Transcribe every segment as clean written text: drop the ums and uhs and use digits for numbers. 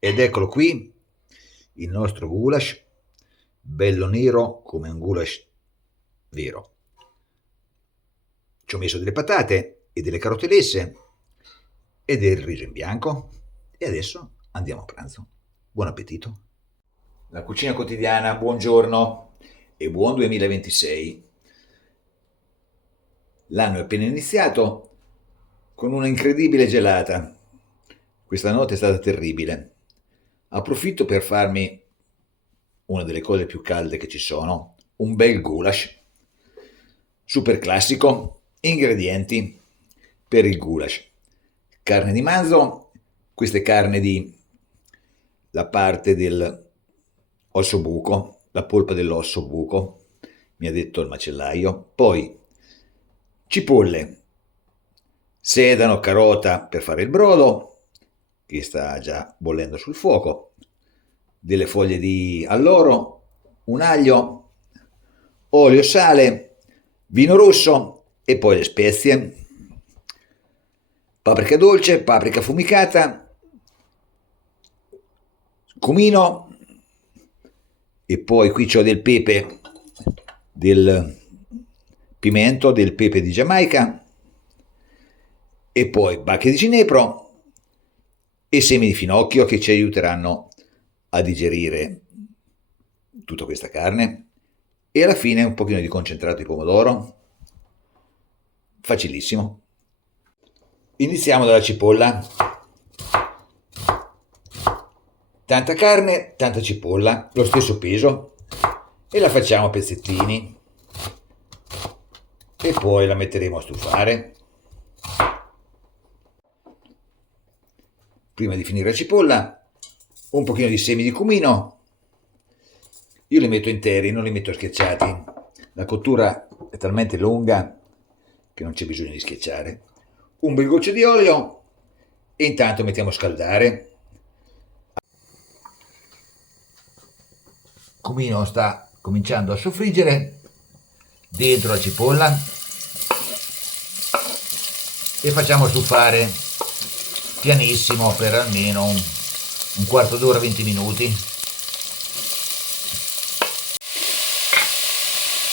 Ed eccolo qui, il nostro goulash, bello nero come un goulash vero. Ci ho messo delle patate e delle carote lesse e del riso in bianco e adesso andiamo a pranzo. Buon appetito. La cucina quotidiana, buongiorno e buon 2026. L'anno è appena iniziato con una incredibile gelata. Questa notte è stata terribile. Approfitto per farmi una delle cose più calde che ci sono, un bel goulash. Super classico, ingredienti per il goulash. Carne di manzo, questa è carne di la parte del osso buco, la polpa dell'osso buco, mi ha detto il macellaio. Poi cipolle, sedano, carota per fare il brodo, che sta già bollendo sul fuoco, delle foglie di alloro, un aglio, olio, sale, vino rosso e poi le spezie, paprika dolce, paprika affumicata, cumino e poi qui c'ho del pepe, del pimento, del pepe di Giamaica e poi bacche di ginepro e semi di finocchio che ci aiuteranno a digerire tutta questa carne e alla fine un pochino di concentrato di pomodoro. Facilissimo. Iniziamo dalla cipolla. Tanta carne, tanta cipolla, lo stesso peso e la facciamo a pezzettini e poi la metteremo a stufare. Prima di finire la cipolla, un pochino di semi di cumino. Io li metto interi, non li metto schiacciati. La cottura è talmente lunga che non c'è bisogno di schiacciare. Un bel goccio di olio e intanto mettiamo a scaldare. Il cumino sta cominciando a soffriggere dentro la cipolla e facciamo stufare pianissimo per almeno un quarto d'ora, 20 minuti.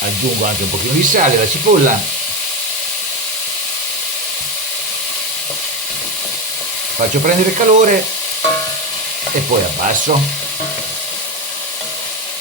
Aggiungo anche un pochino di sale alla cipolla. Faccio prendere calore e poi abbasso.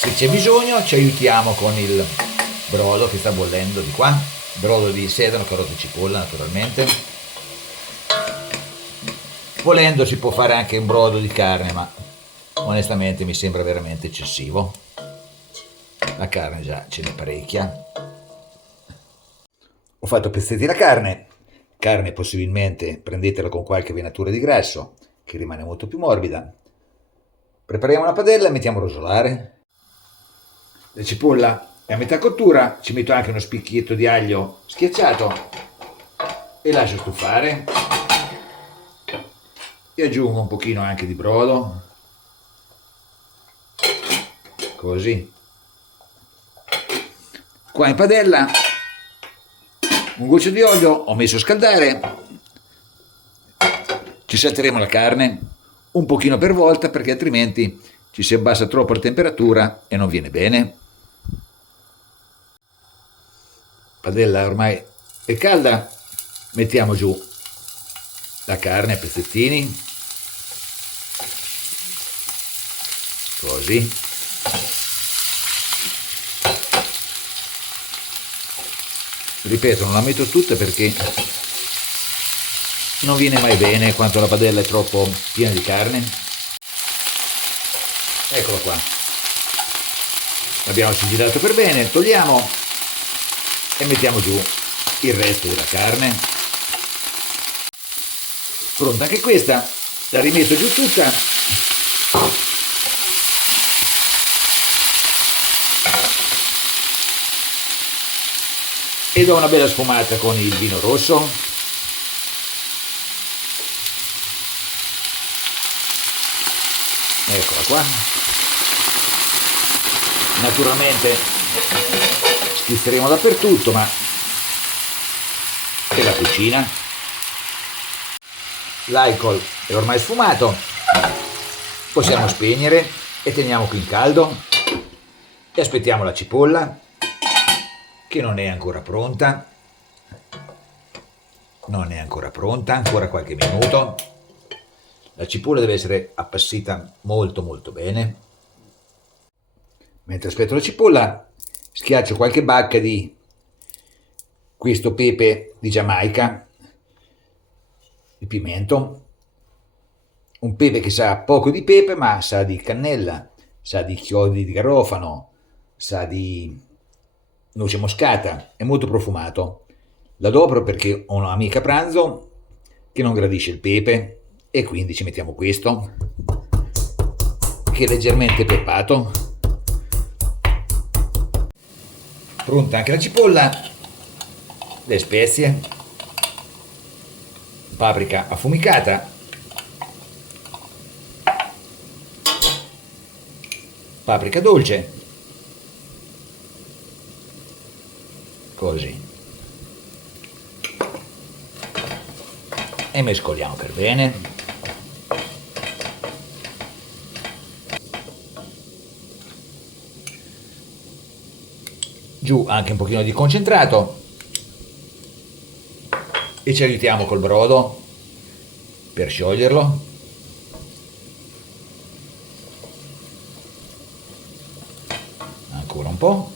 Se c'è bisogno ci aiutiamo con il brodo che sta bollendo di qua, brodo di sedano, carote e cipolla naturalmente. Volendo si può fare anche un brodo di carne, ma onestamente mi sembra veramente eccessivo. La carne già ce n'è parecchia. Ho fatto pezzetti la carne possibilmente prendetela con qualche venatura di grasso che rimane molto più morbida. Prepariamo la padella e mettiamo a rosolare. La cipolla è a metà cottura, ci metto anche uno spicchietto di aglio schiacciato e lascio stufare. E aggiungo un pochino anche di brodo, così. Qua in padella un goccio di olio ho messo a scaldare, ci salteremo la carne un pochino per volta perché altrimenti ci si abbassa troppo la temperatura e non viene bene. Padella ormai è calda, mettiamo giù la carne a pezzettini, così. Ripeto, non la metto tutta perché non viene mai bene quando la padella è troppo piena di carne. Eccola qua, l'abbiamo sigillato per bene, togliamo e mettiamo giù il resto della carne. Pronta anche questa, la rimetto giù tutta. E do una bella sfumata con il vino rosso. Eccola qua. Naturalmente schisteremo dappertutto, ma è la cucina. L'alcol è ormai sfumato Possiamo spegnere e teniamo qui in caldo e aspettiamo la cipolla che non è ancora pronta. Non è ancora pronta, ancora qualche minuto. La cipolla deve essere appassita molto molto bene. Mentre aspetto la cipolla, schiaccio qualche bacca di questo pepe di Giamaica, il pimento, un pepe che sa poco di pepe ma sa di cannella, sa di chiodi di garofano, sa di noce moscata, è molto profumato. L'adopero perché ho un'amica a pranzo che non gradisce il pepe e quindi ci mettiamo questo che è leggermente peppato. Pronta anche la cipolla, le spezie, paprika affumicata, paprika dolce, così, e mescoliamo per bene. Giù anche un pochino di concentrato e ci aiutiamo col brodo per scioglierlo. Ancora un po'.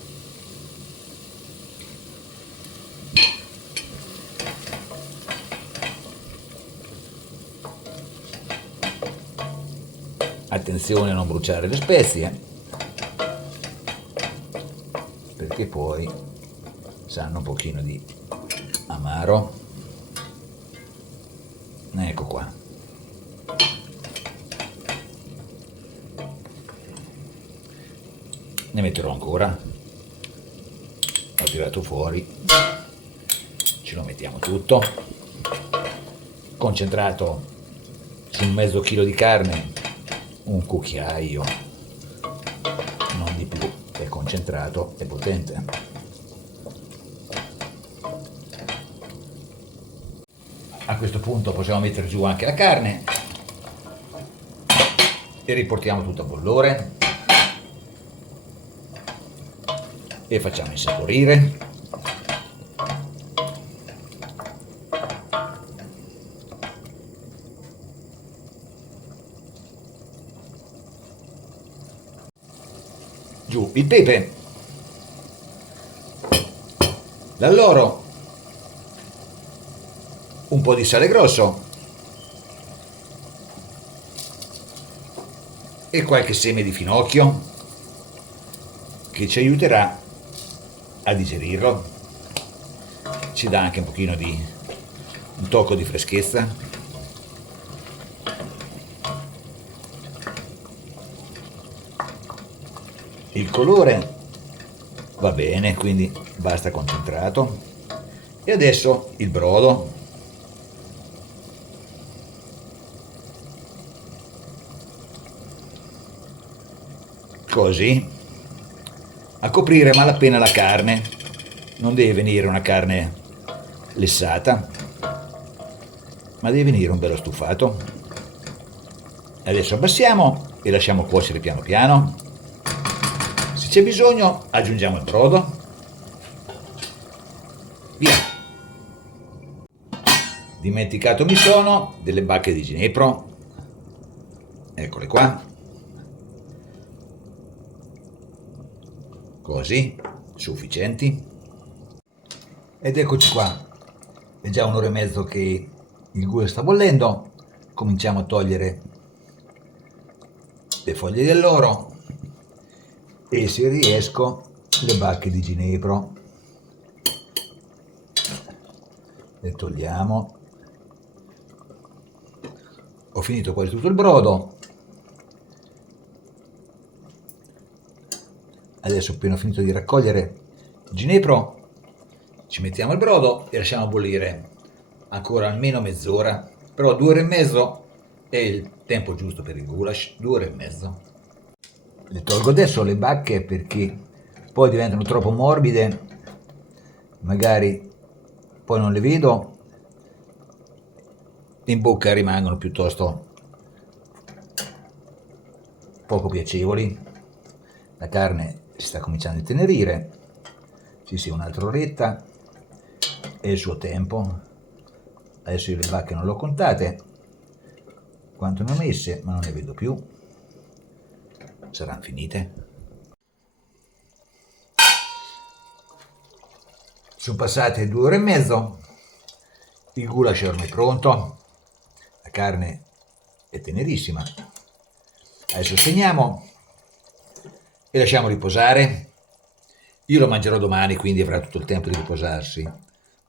Attenzione a non bruciare le spezie, perché poi sanno un pochino di amaro. Ecco qua. Ne metterò ancora. Ho tirato fuori. Ce lo mettiamo tutto. Concentrato su mezzo chilo di carne, un cucchiaio, non di più, è concentrato e potente. A questo punto possiamo mettere giù anche la carne e riportiamo tutto a bollore e facciamo insaporire. Giù il pepe, l'alloro, un po' di sale grosso e qualche seme di finocchio che ci aiuterà a digerirlo, ci dà anche un pochino di un tocco di freschezza. Il colore va bene, quindi basta concentrato. E adesso il brodo. Così. A coprire malapena la carne. Non deve venire una carne lessata, ma deve venire un bello stufato. Adesso abbassiamo e lasciamo cuocere piano piano. Se c'è bisogno aggiungiamo il brodo. Via. Dimenticato mi sono delle bacche di ginepro. Eccole qua. Così, sufficienti. Ed eccoci qua. È già un'ora e mezzo che il ghee sta bollendo. Cominciamo a togliere le foglie dell'oro e se riesco le bacche di ginepro le togliamo. Ho finito quasi tutto il brodo. Adesso appena ho finito di raccogliere il ginepro ci mettiamo il brodo e lasciamo bollire ancora almeno mezz'ora, però 2 ore e mezzo è il tempo giusto per il goulash, 2 ore e mezzo. Le tolgo adesso le bacche perché poi diventano troppo morbide, magari poi non le vedo, in bocca rimangono piuttosto poco piacevoli. La carne si sta cominciando a intenerire. Sì, un'altra oretta è il suo tempo. Adesso io le bacche non le ho contate quanto ne ho messe, ma non ne vedo più. Saranno finite. Sono passate 2 ore e mezzo, il goulash è ormai pronto, la carne è tenerissima. Adesso steniamo e lasciamo riposare. Io lo mangerò domani, quindi avrà tutto il tempo di riposarsi,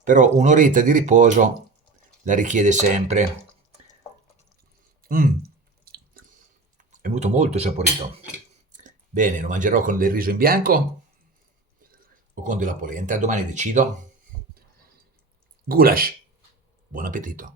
però un'oretta di riposo la richiede sempre. È venuto molto saporito. Bene, lo mangerò con del riso in bianco o con della polenta, domani decido. Goulash, buon appetito.